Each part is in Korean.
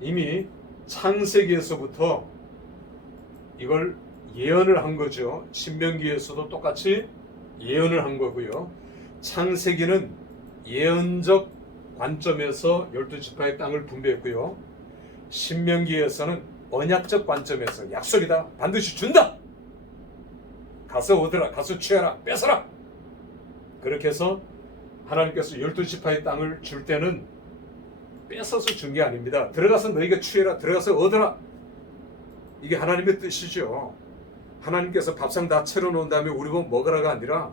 이미 창세기에서부터 이걸 예언을 한 거죠. 신명기에서도 똑같이 예언을 한 거고요. 창세기는 예언적 관점에서 12지파의 땅을 분배했고요. 신명기에서는 언약적 관점에서 약속이다, 반드시 준다, 가서 얻으라, 가서 취하라, 뺏어라. 그렇게 해서 하나님께서 12지파의 땅을 줄 때는 뺏어서 준 게 아닙니다. 들어가서 너희가 취해라, 들어가서 얻으라. 이게 하나님의 뜻이죠. 하나님께서 밥상 다 차려놓은 다음에 우리 보고 먹으라가 아니라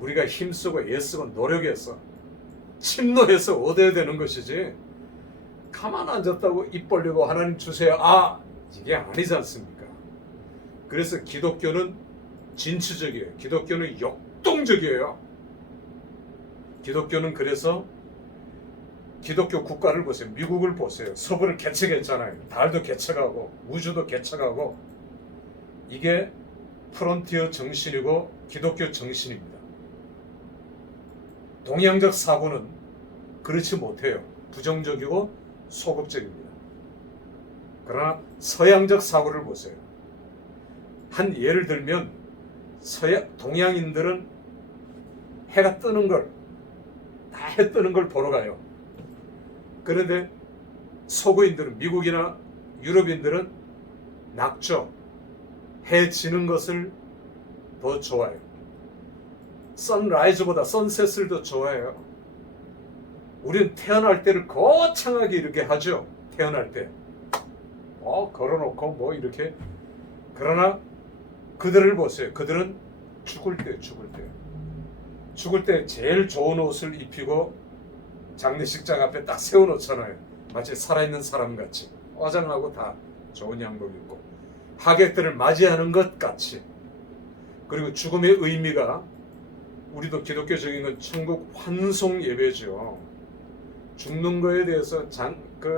우리가 힘쓰고 애쓰고 노력해서 침노해서 얻어야 되는 것이지, 가만 앉았다고 입 벌리고 하나님 주세요, 이게 아니지 않습니까? 그래서 기독교는 진취적이에요. 기독교는 역동적이에요. 기독교는 그래서 기독교 국가를 보세요. 미국을 보세요. 서부를 개척했잖아요. 달도 개척하고 우주도 개척하고. 이게 프론티어 정신이고 기독교 정신입니다. 동양적 사고는 그렇지 못해요. 부정적이고 소극적입니다. 그러나 서양적 사고를 보세요. 한 예를 들면 동양인들은 해가 뜨는 걸, 다 해 뜨는 걸 보러 가요. 그런데 서구인들은, 미국이나 유럽인들은 낙조, 해 지는 것을 더 좋아해요. 선라이즈보다 선셋을 더 좋아해요. 우리는 태어날 때를 거창하게 이렇게 하죠. 태어날 때 걸어놓고 뭐 이렇게. 그러나 그들을 보세요. 그들은 죽을 때 제일 좋은 옷을 입히고 장례식장 앞에 딱 세워놓잖아요. 마치 살아있는 사람같이 화장하고 다 좋은 양복 입고 하객들을 맞이하는 것 같이. 그리고 죽음의 의미가, 우리도 기독교적인 건 천국 환송 예배죠. 죽는 거에 대해서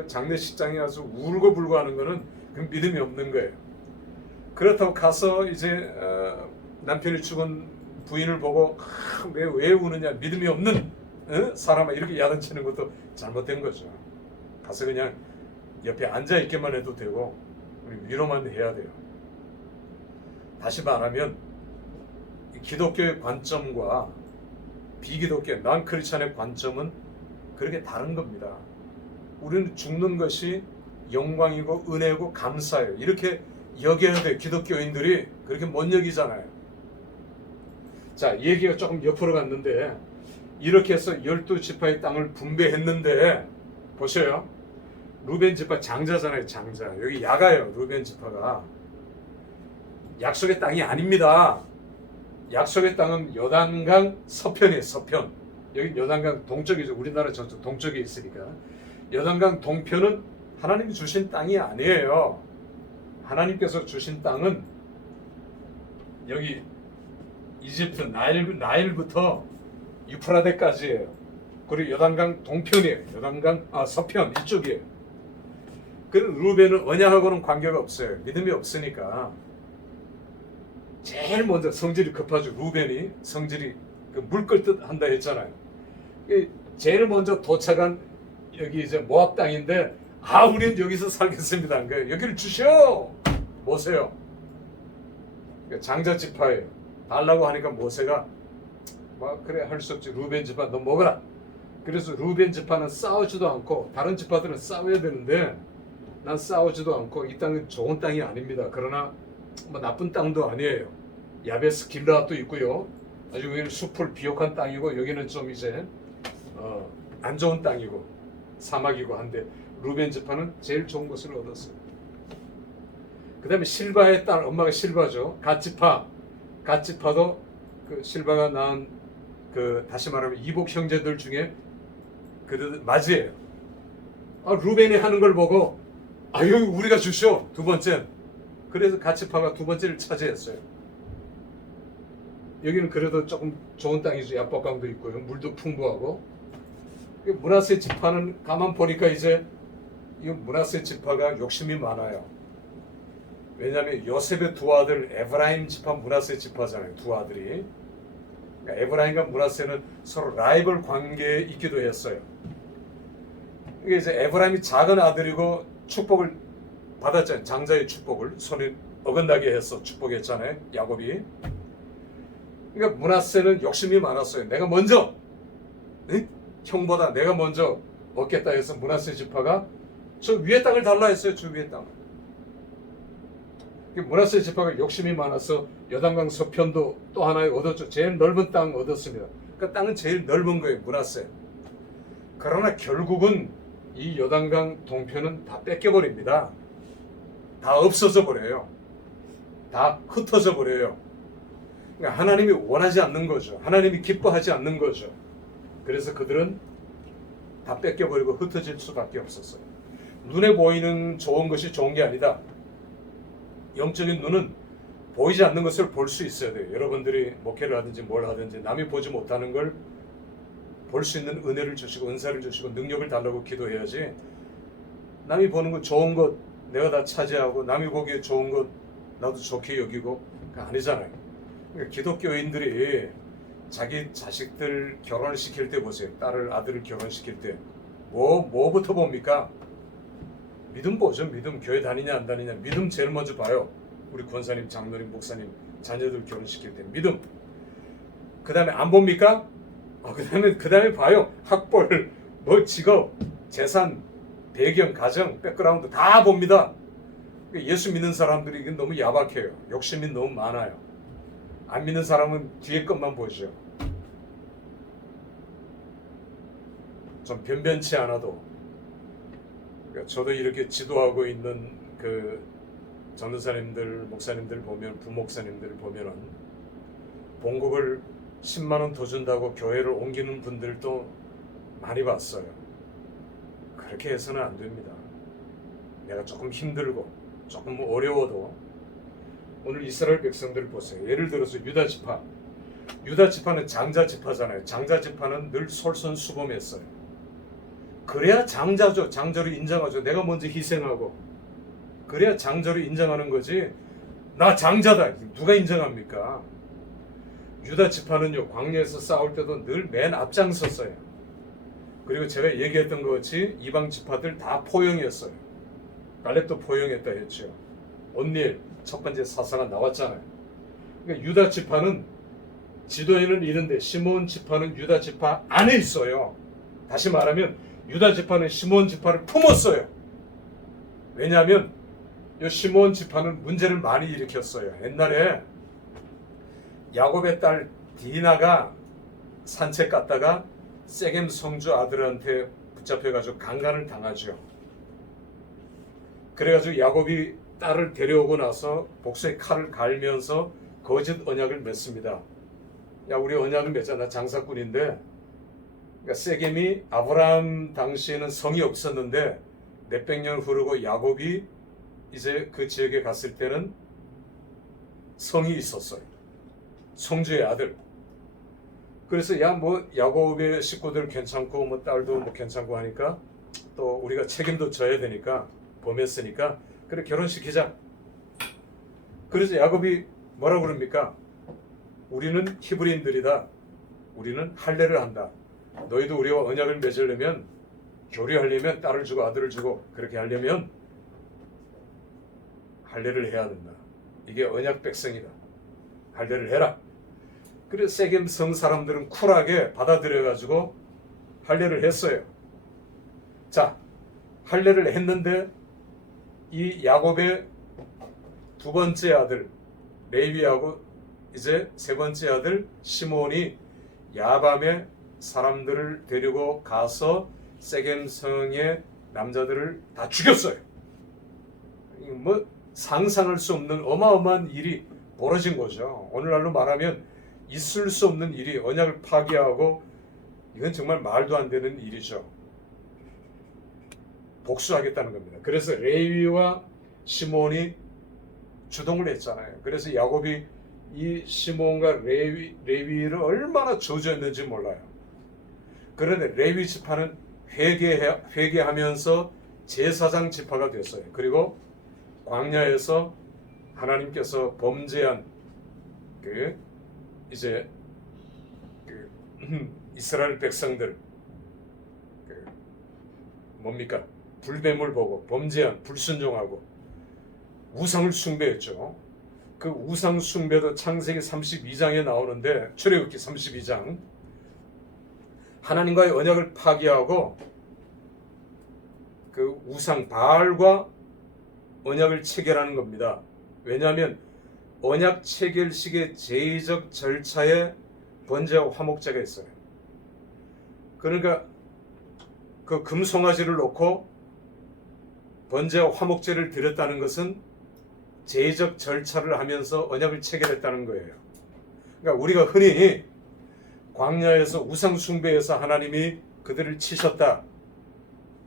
장례식장에 가서 울고불고 하는 거는 그 믿음이 없는 거예요. 그렇다고 가서 이제 남편이 죽은 부인을 보고 왜 우느냐, 믿음이 없는 사람아, 이렇게 야단치는 것도 잘못된 거죠. 가서 그냥 옆에 앉아있기만 해도 되고 우리 위로만 해야 돼요. 다시 말하면 기독교의 관점과 비기독교, 난 크리스찬의 관점은 그렇게 다른 겁니다. 우리는 죽는 것이 영광이고 은혜고 감사예요. 이렇게 여겨야 돼요. 기독교인들이 그렇게 못 여기잖아요. 자, 얘기가 조금 옆으로 갔는데, 이렇게 해서 12지파의 땅을 분배했는데 보세요. 루벤 지파 장자잖아요. 장자. 여기 야가예요. 루벤 지파가. 약속의 땅이 아닙니다. 약속의 땅은 요단강 서편이에요. 서편. 여기 요단강 동쪽이죠. 우리나라 저쪽 동쪽에 있으니까. 요단강 동편은 하나님이 주신 땅이 아니에요. 하나님께서 주신 땅은 여기 이집트 나일부터 유프라데까지예요. 그리고 요단강 동편이에요. 요단강 서편 이쪽이에요. 그리고 루벤은 언약하고는 관계가 없어요. 믿음이 없으니까. 제일 먼저 성질이 급하죠. 루벤이 성질이 물 끓듯 한다 했잖아요. 제일 먼저 도착한 여기 이제 모압 땅인데, 우리는 여기서 살겠습니다. 여기를 주시오. 모세요. 장자 지파예요. 달라고 하니까 모세가 그래, 할 수 없지. 루벤 지파 너 먹어라. 그래서 루벤 지파는 싸우지도 않고, 다른 지파들은 싸워야 되는데 난 싸우지도 않고, 이 땅은 좋은 땅이 아닙니다. 그러나 뭐 나쁜 땅도 아니에요. 야베스 길라앗도 있고요. 아주 여기는 숲을 비옥한 땅이고, 여기는 좀 이제 안 좋은 땅이고 사막이고 한데, 루벤 지파는 제일 좋은 것을 얻었어요. 그 다음에 실바의 딸, 엄마가 실바죠. 갓지파도 실바가 낳은 다시 말하면 이복 형제들 중에 그들 맞이에요. 루벤이 하는 걸 보고 여기 우리가 주시오. 두 번째. 그래서 갓지파가 두 번째를 차지했어요. 여기는 그래도 조금 좋은 땅이죠. 야복강도 있고요. 물도 풍부하고. 므낫세 지파는 가만 보니까 이제 이 므낫세 지파가 욕심이 많아요. 왜냐하면 요셉의 두 아들 에브라임 지파, 므낫세 지파잖아요. 두 아들이. 그러니까 에브라임과 므낫세는 서로 라이벌 관계에 있기도 했어요. 이게 이제 에브라임이 작은 아들이고 축복을 받았잖아요. 장자의 축복을 손에 어긋나게 해서 축복했잖아요. 야곱이. 그러니까 므낫세는 욕심이 많았어요. 내가 먼저, 응? 형보다 내가 먼저 얻겠다 해서 므낫세 지파가 저 위에 땅을 달라 했어요. 저 위에 땅. 므낫세 지파가 욕심이 많아서 여단강 서편도 또 하나에 얻었죠. 제일 넓은 땅 얻었습니다. 그 땅은 제일 넓은 거예요. 므낫세. 그러나 결국은 이 여단강 동편은 다 뺏겨버립니다. 다 없어져 버려요. 다 흩어져 버려요. 그러니까 하나님이 원하지 않는 거죠. 하나님이 기뻐하지 않는 거죠. 그래서 그들은 다 뺏겨버리고 흩어질 수밖에 없었어요. 눈에 보이는 좋은 것이 좋은 게 아니다. 영적인 눈은 보이지 않는 것을 볼 수 있어야 돼요. 여러분들이 목회를 하든지 뭘 하든지 남이 보지 못하는 걸 볼 수 있는 은혜를 주시고 은사를 주시고 능력을 달라고 기도해야지, 남이 보는 것 좋은 것 내가 다 차지하고 남이 보기에 좋은 것 나도 좋게 여기고 그거 아니잖아요. 그러니까 기독교인들이 자기 자식들 결혼을 시킬 때 보세요. 딸을 아들을 결혼시킬 때 뭐부터 봅니까? 믿음 보죠. 믿음. 교회 다니냐 안 다니냐 믿음 제일 먼저 봐요. 우리 권사님, 장로님, 목사님 자녀들 결혼시킬 때 믿음. 그 다음에 안 봅니까? 그 다음에 봐요. 학벌, 뭐 직업, 재산, 배경, 가정, 백그라운드 다 봅니다. 예수 믿는 사람들이 너무 야박해요. 욕심이 너무 많아요. 안 믿는 사람은 뒤에 것만 보죠. 좀 변변치 않아도. 저도 이렇게 지도하고 있는 그 전도사님들, 목사님들 보면, 부목사님들 보면은 봉급을 10만 원 더 준다고 교회를 옮기는 분들도 많이 봤어요. 그렇게 해서는 안 됩니다. 내가 조금 힘들고 조금 어려워도 오늘 이스라엘 백성들 보세요. 예를 들어서 유다 지파. 유다 지파는 장자 지파잖아요. 장자 지파는 늘 솔선수범했어요. 그래야 장자죠. 장자로 인정하죠. 내가 먼저 희생하고 그래야 장자로 인정하는 거지. 나 장자다. 누가 인정합니까? 유다 지파는요, 광야에서 싸울 때도 늘 맨 앞장섰어요. 그리고 제가 얘기했던 것 같이 이방 지파들 다 포용했어요. 갈렙도 포용했다 했죠. 온니엘 첫 번째 사사가 나왔잖아요. 그러니까 유다 지파는 지도에는 이런데 시몬 지파는 유다 지파 안에 있어요. 다시 말하면 유다 지파는 시몬 지파를 품었어요. 왜냐하면 이 시몬 지파는 문제를 많이 일으켰어요. 옛날에 야곱의 딸 디나가 산책 갔다가 세겜 성주 아들한테 붙잡혀가지고 강간을 당하죠. 그래가지고 야곱이 딸을 데려오고 나서 복수의 칼을 갈면서 거짓 언약을 맺습니다. 야, 우리 언약을 맺잖아. 장사꾼인데. 그러니까 세겜이 아브라함 당시에는 성이 없었는데 몇백 년 흐르고 야곱이 이제 그 지역에 갔을 때는 성이 있었어요. 성주의 아들. 그래서 야, 뭐 야곱의 식구들 괜찮고 뭐 딸도 뭐 괜찮고 하니까 또 우리가 책임도 져야 되니까 범했으니까 그래 결혼시키자. 그래서 야곱이 뭐라고 그럽니까? 우리는 히브리인들이다. 우리는 할례를 한다. 너희도 우리와 언약을 맺으려면, 교류하려면 딸을 주고 아들을 주고 그렇게 하려면 할례를 해야 된다. 이게 언약 백성이다. 할례를 해라. 그래서 세겜 성 사람들은 쿨하게 받아들여가지고 할례를 했어요. 자, 할례를 했는데 이 야곱의 두 번째 아들 레위하고 이제 세 번째 아들 시몬이 야밤에 사람들을 데리고 가서 세겜 성의 남자들을 다 죽였어요. 뭐 상상할 수 없는 어마어마한 일이 벌어진 거죠. 오늘날로 말하면 있을 수 없는 일이 언약을 파기하고 이건 정말 말도 안 되는 일이죠. 복수하겠다는 겁니다. 그래서 레위와 시몬이 주동을 했잖아요. 그래서 야곱이 이 시몬과 레위를 얼마나 저주했는지 몰라요. 그런데 레위 지파는 회개하면서 제사장 지파가 됐어요. 그리고 광야에서 하나님께서 범죄한 이제 이스라엘 백성들 뭡니까? 불뱀을 보고 범죄한 불순종하고 우상을 숭배했죠. 그 우상 숭배도 창세기 32장에 나오는데, 출애굽기 32장, 하나님과의 언약을 파기하고 그 우상 바알과 언약을 체결하는 겁니다. 왜냐하면 언약 체결식의 제의적 절차에 번제와 화목제가 있어요. 그러니까 그 금송아지를 놓고 번제와 화목제를 드렸다는 것은 제의적 절차를 하면서 언약을 체결했다는 거예요. 그러니까 우리가 흔히 광야에서 우상 숭배해서 하나님이 그들을 치셨다,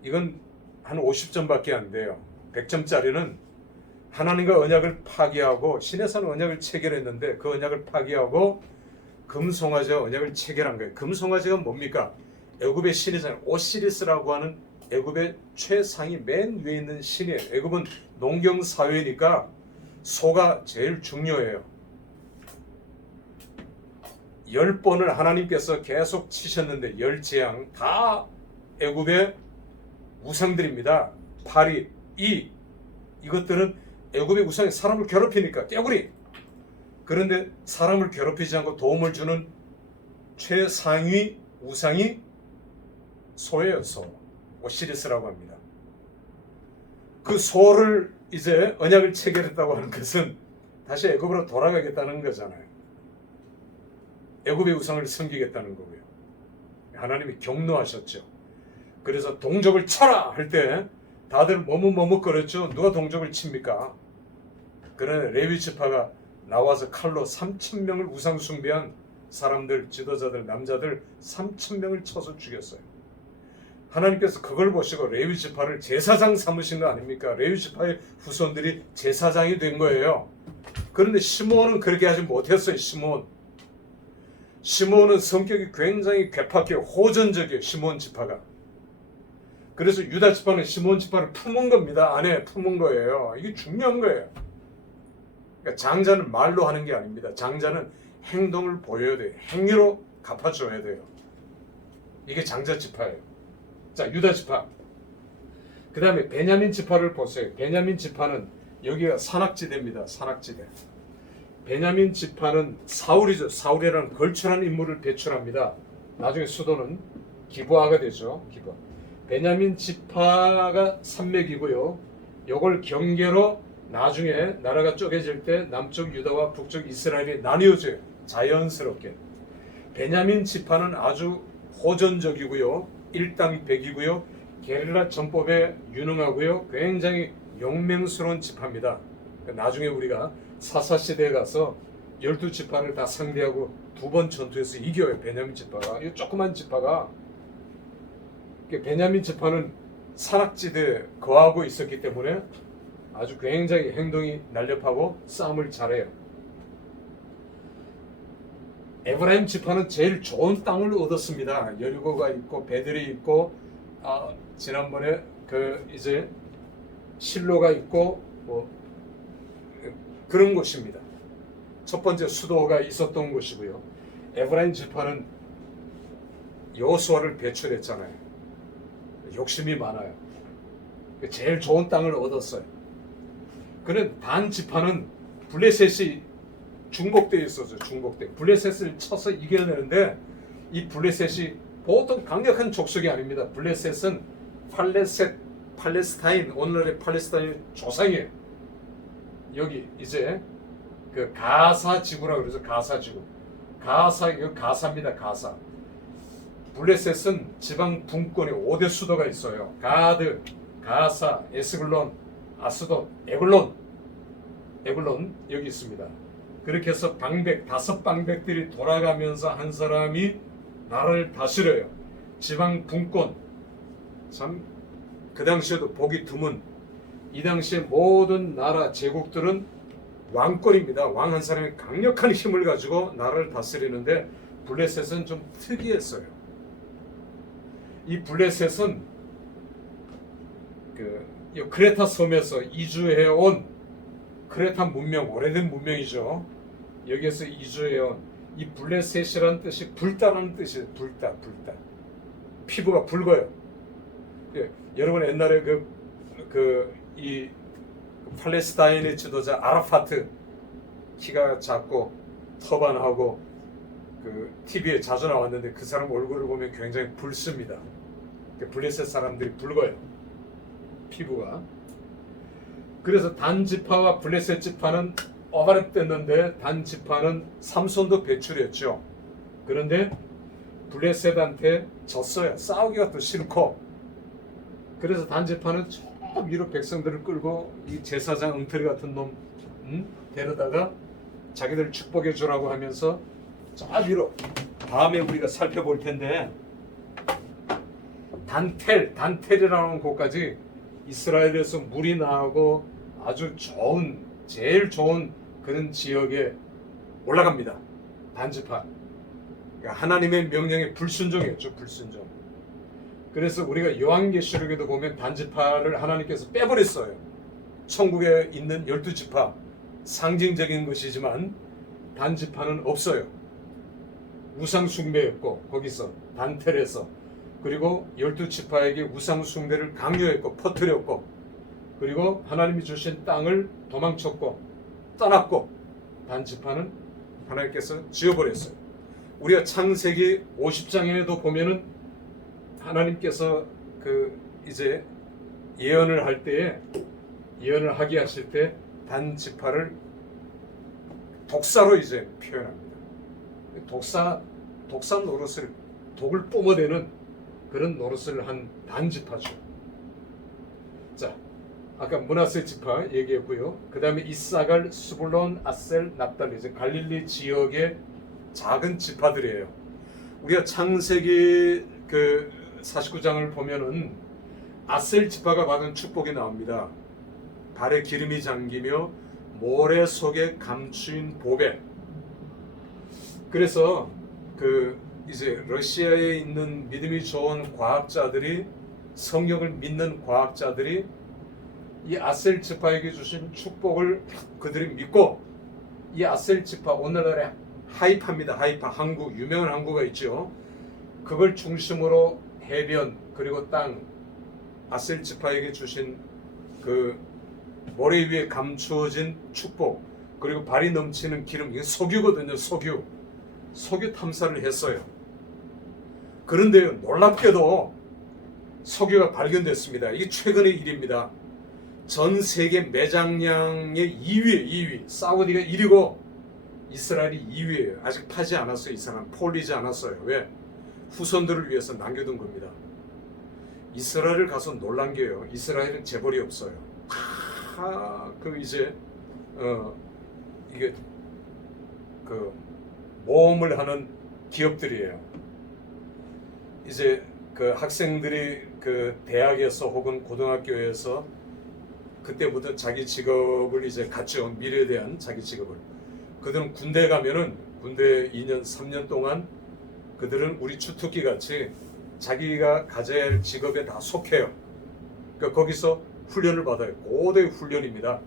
이건 한 50점밖에 안 돼요. 100점짜리는 하나님과 언약을 파기하고 시내산 언약을 체결했는데 그 언약을 파기하고 금송아지와 언약을 체결한 거예요. 금송아지가 뭡니까? 애굽의 신이잖아요. 오시리스라고 하는 애굽의 최상위 맨 위에 있는 신이에요. 애굽은 농경 사회니까 소가 제일 중요해요. 10번을 하나님께서 계속 치셨는데 10재앙 다 애굽의 우상들입니다. 파리, 이것들은 애굽의 우상이 사람을 괴롭히니까 떼구리. 그런데 사람을 괴롭히지 않고 도움을 주는 최상위 우상이 소예요. 소. 오시리스라고 합니다. 그 소를 이제 언약을 체결했다고 하는 것은 다시 애굽으로 돌아가겠다는 거잖아요. 애굽의 우상을 섬기겠다는 거고요. 하나님이 경노하셨죠. 그래서 동족을 쳐라 할 때 다들 머뭇머뭇거렸죠. 누가 동족을 칩니까? 그러나 레위 지파가 나와서 칼로 3,000명을 우상 숭배한 사람들, 지도자들, 남자들 3,000명을 쳐서 죽였어요. 하나님께서 그걸 보시고 레위 지파를 제사장 삼으신 거 아닙니까? 레위 지파의 후손들이 제사장이 된 거예요. 그런데 시므온은 그렇게 하지 못했어요. 시므온은 성격이 굉장히 괴팍해요. 호전적이에요. 시므온 지파가. 그래서 유다 지파는 시므온 지파를 품은 겁니다. 안에 품은 거예요. 이게 중요한 거예요. 그러니까 장자는 말로 하는 게 아닙니다. 장자는 행동을 보여야 돼요. 행위로 갚아줘야 돼요. 이게 장자 지파예요. 자, 유다 지파. 그 다음에 베냐민 지파를 보세요. 베냐민 지파는 여기가 산악지대입니다. 산악지대. 베냐민 지파는 사울이죠. 사울이라는 걸출한 인물을 배출합니다. 나중에 수도는 기브아가 되죠. 기브아. 베냐민 지파가 산맥이고요. 요걸 경계로 나중에 나라가 쪼개질 때 남쪽 유다와 북쪽 이스라엘이 나뉘어져요. 자연스럽게. 베냐민 지파는 아주 호전적이고요. 일당백이고요. 게릴라 전법에 유능하고요. 굉장히 용맹스러운 지파입니다. 나중에 우리가 사사시대에 가서 12지파를 다 상대하고 2번 전투에서 이겨요. 베냐민 지파가. 이 조그만 지파가. 베냐민 지파는 산악지대에 거하고 있었기 때문에 아주 굉장히 행동이 날렵하고 싸움을 잘해요. 에브라임 지파는 제일 좋은 땅을 얻었습니다. 여리고가 있고 베들이 있고, 지난번에 그 이제 실로가 있고 뭐 그런 곳입니다. 첫 번째 수도가 있었던 곳이고요. 에브라임 지파는 여호수아를 배출했잖아요. 욕심이 많아요. 제일 좋은 땅을 얻었어요. 그는 단 지파는 블레셋이 중복되어 있었죠. 중복돼. 블레셋을 쳐서 이겨내는데 이 블레셋이 보통 강력한 족속이 아닙니다. 블레셋은 팔레스타인, 오늘날의 팔레스타인 조상이에요. 여기 이제 그 가사 지구라고 그러죠. 가사 지구. 이거 가사입니다. 가사. 블레셋은 지방 분권에 5대 수도가 있어요. 가드, 가사, 에스글론, 아스돗, 에글론 여기 있습니다. 그렇게 해서 방백, 5방백들이 돌아가면서 한 사람이 나라를 다스려요. 지방 분권. 참 그 당시에도 보기 드문, 이 당시에 모든 나라 제국들은 왕권입니다. 왕 한 사람이 강력한 힘을 가지고 나라를 다스리는데 블레셋은 좀 특이했어요. 이 블레셋은 크레타 섬에서 이주해온 크레타 문명, 오래된 문명이죠. 여기에서 이주해온 이 블레셋이라는 뜻이 불다라는 뜻이에요. 불다. 피부가 붉어요. 예, 여러분 옛날에 이 팔레스타인의 지도자 아라파트 키가 작고 터반하고 TV에 자주 나왔는데 그 사람 얼굴을 보면 굉장히 붉습니다. 블레셋 사람들이 붉어요. 피부가. 그래서 단 지파와 블레셋 지파는 어바랩됐는데 단 지파는 삼손도 배출했죠. 그런데 블레셋한테 졌어요. 싸우기가 또 싫고. 그래서 단 지파는 저 위로 백성들을 끌고 이 제사장 엉터리 같은 놈 데려다가 자기들 축복해 주라고 하면서 저 위로 다음에 우리가 살펴볼 텐데 단텔이라는 곳까지 이스라엘에서 물이 나오고 아주 제일 좋은 그런 지역에 올라갑니다. 단지파. 그러니까 하나님의 명령에 불순종했죠. 불순종. 그래서 우리가 요한계시록에도 보면 단지파를 하나님께서 빼버렸어요. 천국에 있는 12지파 상징적인 것이지만 단지파는 없어요. 우상 숭배였고 거기서 단텔에서 그리고 12지파에게 우상 숭배를 강요했고 퍼뜨렸고 그리고 하나님이 주신 땅을 도망쳤고 떠났고 단지파는 하나님께서 지어버렸어요. 우리가 창세기 50장에도 보면은 하나님께서 이제 예언을 하게 하실 때 단지파를 독사로 이제 표현합니다. 독사 노릇을 독을 뿜어대는 그런 노릇을 한 단지파죠. 자, 아까 므낫세 지파 얘기했고요. 그 다음에 이사갈, 스불론, 아셀, 납달리 이제 갈릴리 지역의 작은 지파들이에요. 우리가 창세기 49장을 보면은 아셀 지파가 받은 축복이 나옵니다. 발에 기름이 잠기며 모래 속에 감추인 보배. 그래서 이제 러시아에 있는 믿음이 좋은 과학자들이 성경을 믿는 과학자들이 이 아셀 지파에게 주신 축복을 그들이 믿고 이 아셀 지파 오늘날의 하이파입니다. 하이파 항구 유명한 항구가 있죠. 그걸 중심으로 해변 그리고 땅 아셀 지파에게 주신 모래 위에 감추어진 축복 그리고 발이 넘치는 기름 이게 석유거든요. 석유 탐사를 했어요. 그런데요 놀랍게도 석유가 발견됐습니다. 이게 최근의 일입니다. 전 세계 매장량의 2위 사우디가 1위고 이스라엘이 2위예요. 아직 파지 않았어요. 이 사람 폴리지 않았어요. 왜? 후손들을 위해서 남겨둔 겁니다. 이스라엘을 가서 놀란 게요. 이스라엘은 재벌이 없어요. 이게 모험을 하는 기업들이에요. 이제 학생들이 대학에서 혹은 고등학교에서 그때부터 자기 직업을 이제 갖죠. 미래에 대한 자기 직업을. 그들은 군대 가면은 군대 2년 3년 동안 그들은 우리 주특기 같이 자기가 가져야 할 직업에 다 속해요. 그러니까 거기서 훈련을 받아요. 고도의 훈련입니다.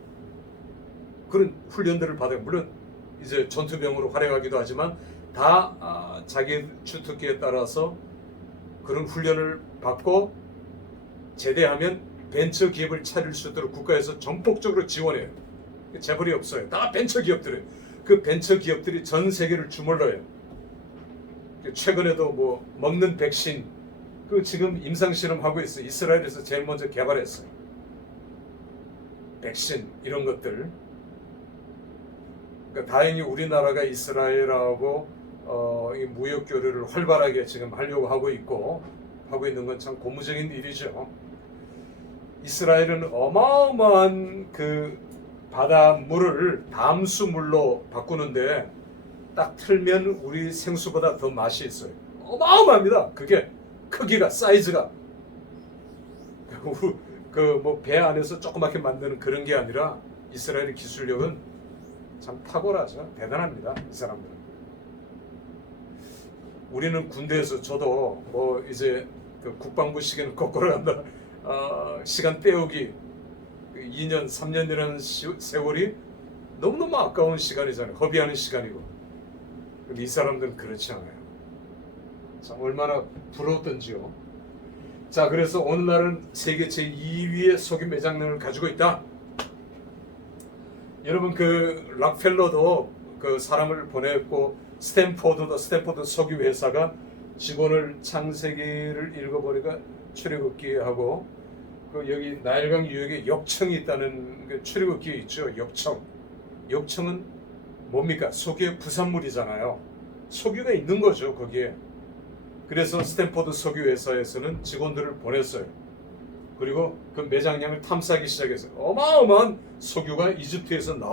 그런 훈련들을 받아요. 물론 이제 전투병으로 활약하기도 하지만 다 자기 주특기에 따라서 그런 훈련을 받고 제대하면 벤처 기업을 차릴 수 있도록 국가에서 전폭적으로 지원해요. 재벌이 없어요. 다 벤처 기업들이에요. 그 벤처 기업들이 전 세계를 주물러요. 최근에도 먹는 백신 지금 임상 실험하고 있어요. 이스라엘에서 제일 먼저 개발했어요. 백신 이런 것들. 그러니까 다행히 우리나라가 이스라엘하고 이 무역 교류를 활발하게 지금 하려고 하고 있는 건 참 고무적인 일이죠. 이스라엘은 어마어마한 바닷물을 담수물로 바꾸는데 딱 틀면 우리 생수보다 더 맛이 있어요. 어마어마합니다. 그게 크기가 사이즈가 배 안에서 조그맣게 만드는 그런 게 아니라 이스라엘의 기술력은 참 탁월하죠. 대단합니다. 이 사람들은. 우리는 군대에서 저도 이제 국방부 시계는 거꾸로 간다. 시간 때우기 2년 3년이라는 세월이 너무너무 아까운 시간이잖아요. 허비하는 시간이고. 근데 이 사람들은 그렇지 않아요. 참 얼마나 부러웠던지요. 자, 그래서 오늘날은 세계 제2위의 석유 매장량을 가지고 있다. 여러분, 그 락펠러도 그 사람을 보냈고, 스탠포드 석유 회사가 직원을 창세기를 읽어보니까 출애굽기하고 그 여기 나일강 유역에 역청이 있다는 그 출애굽기에 있죠. 역청. 역청은 뭡니까? 석유의 부산물이잖아요. 석유가 있는 거죠, 거기에. 그래서 스탠포드 석유 회사에서는 직원들을 보냈어요. 그리고 그 매장량을 탐사하기 시작했어요. 어마어마한 석유가 이집트에서 나오고